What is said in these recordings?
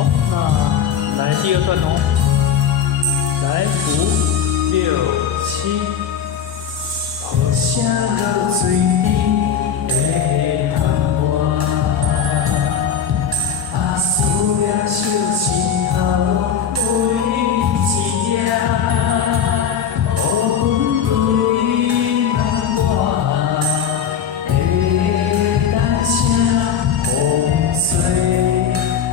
好，那来第二段哦，来5、6、7。无声落水滴的窗外，啊，思念小心头为一夜，予阮对难我的单声，风吹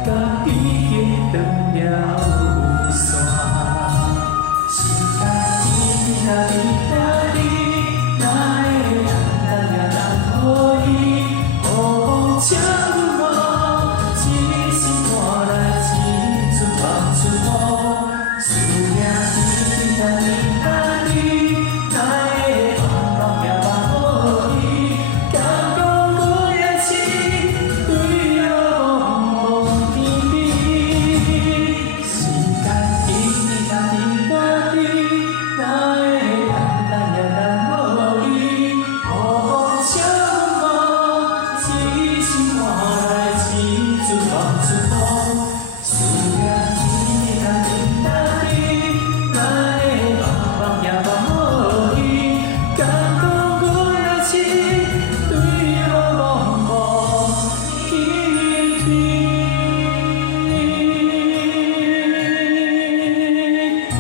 甲已经断了有线，时间一直啊一直你。请阮无一心换来一阵风出雨，思念一直等你，哪会茫茫也望无伊，敢讲我的情对我茫天边，时间一直等你，哪会等也等无伊，请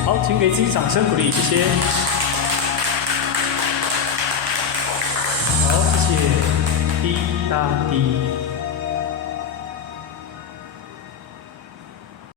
好，请给自己掌声鼓励，谢谢。好，谢谢。滴答滴。